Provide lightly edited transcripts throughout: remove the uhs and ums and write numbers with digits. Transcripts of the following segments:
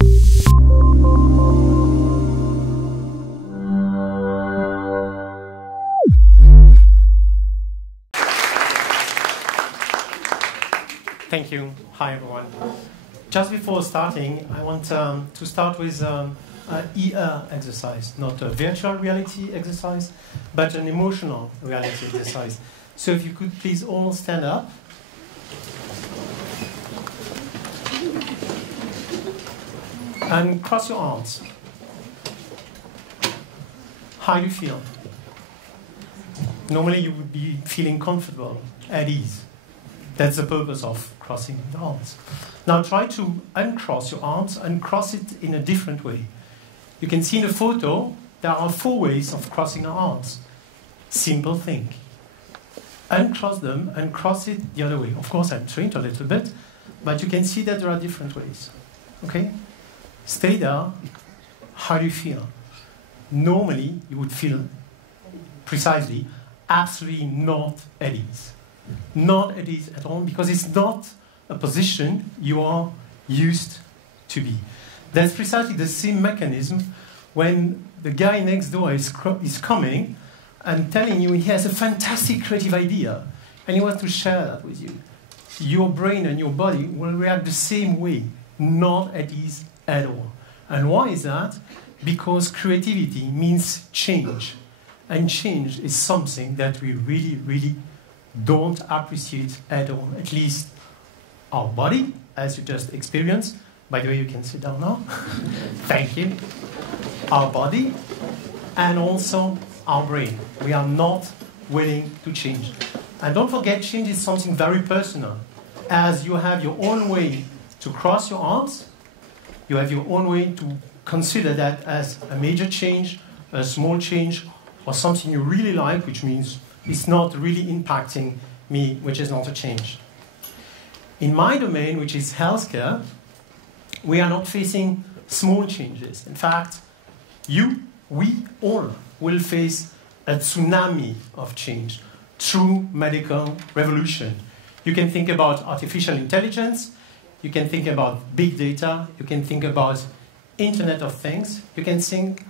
Thank you. Hi, everyone. Just before starting, I want to start with an ER exercise, not a virtual reality exercise, but an emotional reality exercise. So if you could please all stand up. And cross your arms. How do you feel? Normally you would be feeling comfortable, at ease. That's the purpose of crossing the arms. Now try to uncross your arms and cross it in a different way. You can see in the photo, there are 4 ways of crossing our arms. Simple thing. Uncross them and cross it the other way. Of course, I've trained a little bit, but you can see that there are different ways. Okay? Stay there. How do you feel? Normally, you would feel precisely, absolutely not at ease. Not at ease at all, because it's not a position you are used to be. That's precisely the same mechanism when the guy next door is coming and telling you he has a fantastic creative idea and he wants to share that with you. Your brain and your body will react the same way, not at ease at all. And why is that? Because creativity means change. And change is something that we really, really don't appreciate at all. At least our body, as you just experienced. By the way, you can sit down now. Thank you. Our body and also our brain. We are not willing to change. And don't forget, change is something very personal. As you have your own way to cross your arms, you have your own way to consider that as a major change, a small change, or something you really like, which means it's not really impacting me, which is not a change. In my domain, which is healthcare, we are not facing small changes. In fact, we all will face a tsunami of change, true medical revolution. You can think about artificial intelligence, you can think about big data, you can think about Internet of Things, you can think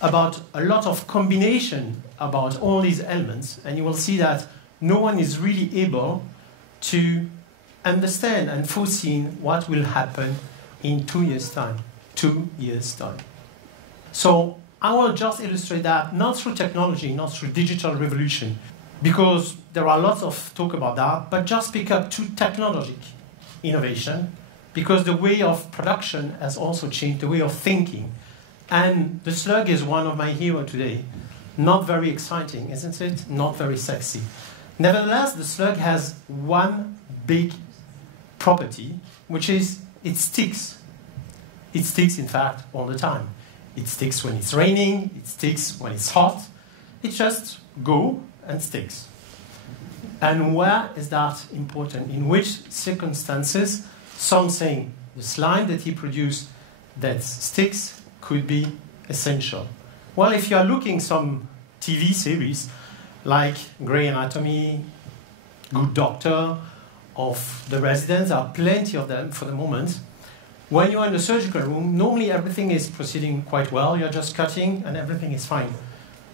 about a lot of combination about all these elements, and you will see that no one is really able to understand and foresee what will happen in 2 years' time. 2 years' time. So I will just illustrate that, not through technology, not through digital revolution, because there are lots of talk about that, but just pick up to technological innovation, because the way of production has also changed, the way of thinking. And the slug is one of my heroes today. Not very exciting, isn't it? Not very sexy. Nevertheless, the slug has one big property, which is it sticks. It sticks, in fact, all the time. It sticks when it's raining, it sticks when it's hot. It just goes and sticks. And where is that important? In which circumstances something, the slime that he produced that sticks, could be essential? Well, if you are looking some TV series like Grey Anatomy, Good Doctor, of The Residents, there are plenty of them for the moment. When you are in the surgical room, normally everything is proceeding quite well. You're just cutting and everything is fine.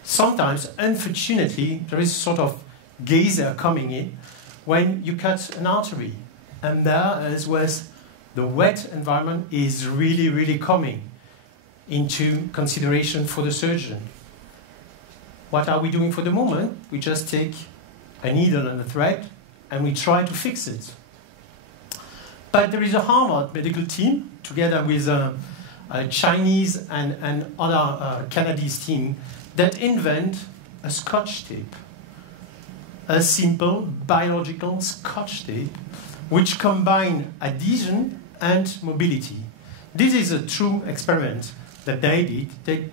Sometimes, unfortunately, there is sort of geyser coming in when you cut an artery. And there, as with the wet environment, is really, really coming into consideration for the surgeon. What are we doing for the moment? We just take a needle and a thread and we try to fix it. But there is a Harvard medical team, together with a Chinese and other Canadian team, that invent a scotch tape. A simple biological scotch tape, which combine adhesion and mobility. This is a true experiment that they did. They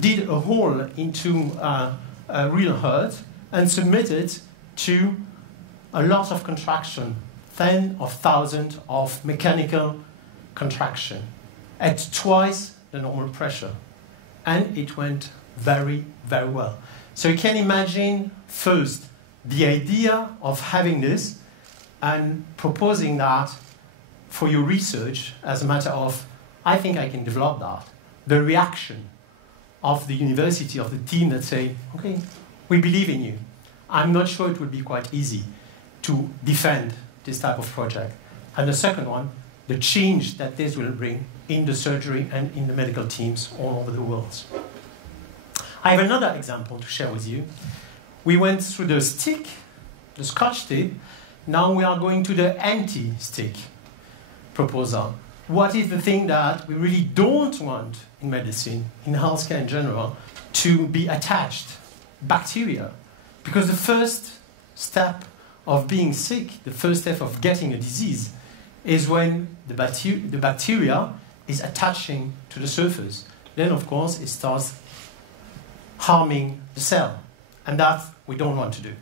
did a hole into a real heart and submitted to a lot of contraction, tens of thousands of mechanical contraction at twice the normal pressure. And it went very, very well. So you can imagine, first, the idea of having this and proposing that for your research as a matter of I think I can develop that. The reaction of the university, of the team that say, okay, we believe in you. I'm not sure it would be quite easy to defend this type of project. And the second one, the change that this will bring in the surgery and in the medical teams all over the world. I have another example to share with you. We went through the stick, the Scotch tape. Now we are going to the anti-stick proposal. What is the thing that we really don't want in medicine, in healthcare in general, to be attached? Bacteria. Because the first step of being sick, the first step of getting a disease, is when the bacteria is attaching to the surface. Then, of course, it starts harming the cell. And that we don't want to do.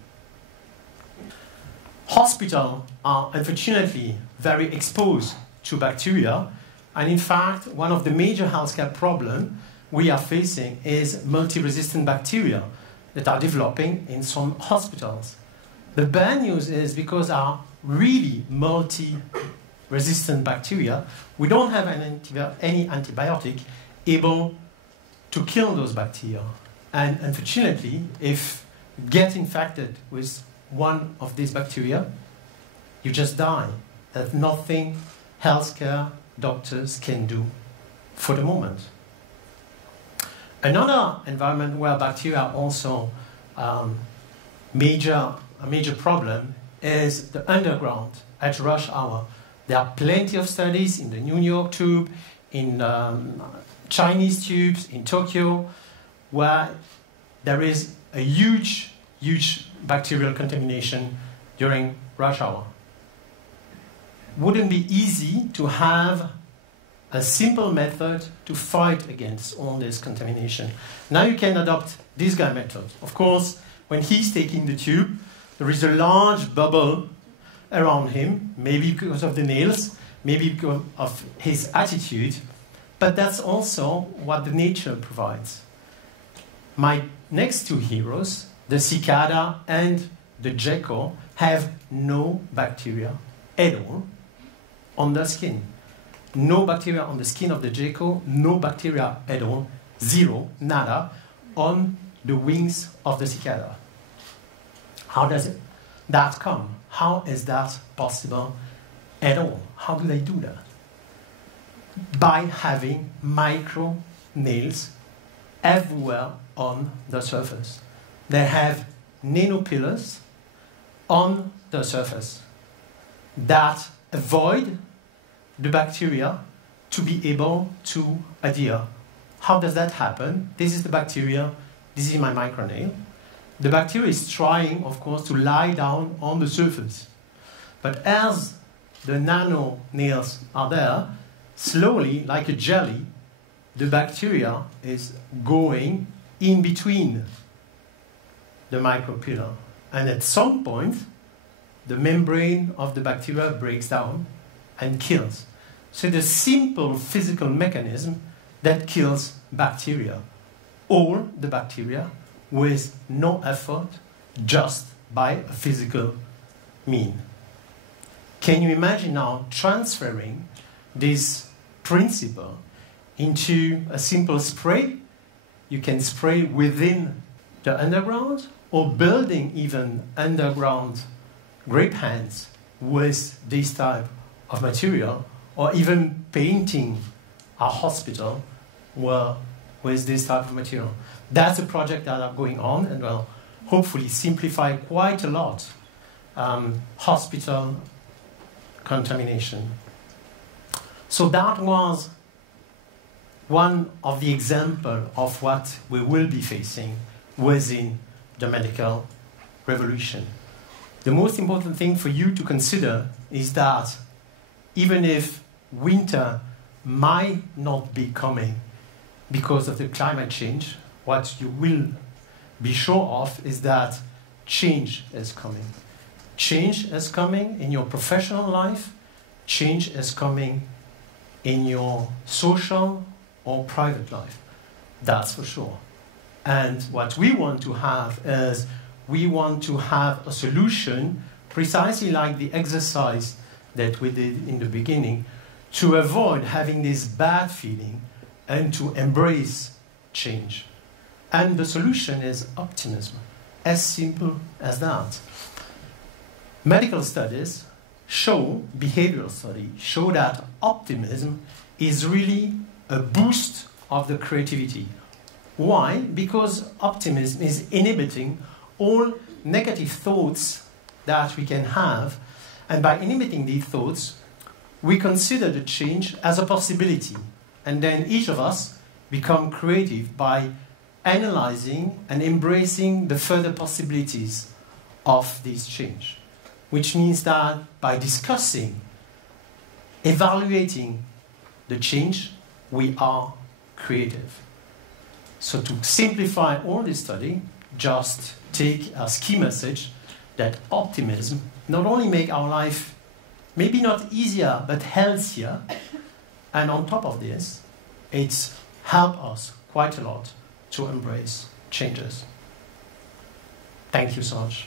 Hospitals are unfortunately very exposed to bacteria. And in fact, one of the major healthcare problems we are facing is multi-resistant bacteria that are developing in some hospitals. The bad news is because are really multi-resistant bacteria, we don't have any antibiotic able to kill those bacteria. And unfortunately, if you get infected with one of these bacteria, you just die. There's nothing healthcare doctors can do for the moment. Another environment where bacteria are also a major problem is the underground at rush hour. There are plenty of studies in the New York tube, in Chinese tubes, in Tokyo, where there is a huge bacterial contamination during rush hour. Wouldn't be easy to have a simple method to fight against all this contamination. Now you can adopt this guy method. Of course, when he's taking the tube, there is a large bubble around him, maybe because of the nails, maybe because of his attitude, but that's also what the nature provides. My next two heroes, the cicada and the gecko, have no bacteria at all on their skin. No bacteria on the skin of the gecko, no bacteria at all, zero, nada, on the wings of the cicada. How does that come? How is that possible at all? How do they do that? By having micro nails everywhere on the surface. They have nanopillars on the surface that avoid the bacteria to be able to adhere. How does that happen? This is the bacteria, this is my micronail. The bacteria is trying, of course, to lie down on the surface. But as the nano nails are there, slowly, like a jelly, the bacteria is going in between the micropillar. And at some point, the membrane of the bacteria breaks down and kills. So the simple physical mechanism that kills bacteria. All the bacteria with no effort, just by a physical mean. Can you imagine now transferring this principle into a simple spray? You can spray within the underground, or building even underground grape hands with this type of material, or even painting a hospital with this type of material. That's a project that are going on and will hopefully simplify quite a lot hospital contamination. So that was one of the examples of what we will be facing within the medical revolution. The most important thing for you to consider is that even if winter might not be coming because of the climate change, what you will be sure of is that change is coming. Change is coming in your professional life. Change is coming in your social or private life. That's for sure. And what we want to have is we want to have a solution precisely like the exercise that we did in the beginning to avoid having this bad feeling and to embrace change. And the solution is optimism. As simple as that. Medical studies show, behavioral studies show that optimism is really a boost of the creativity. Why? Because optimism is inhibiting all negative thoughts that we can have, and by inhibiting these thoughts, we consider the change as a possibility, and then each of us become creative by analyzing and embracing the further possibilities of this change, which means that by discussing, evaluating the change, we are creative. So to simplify all this study, just take as key message that optimism not only makes our life maybe not easier, but healthier, and on top of this, it's helped us quite a lot to embrace changes. Thank you so much.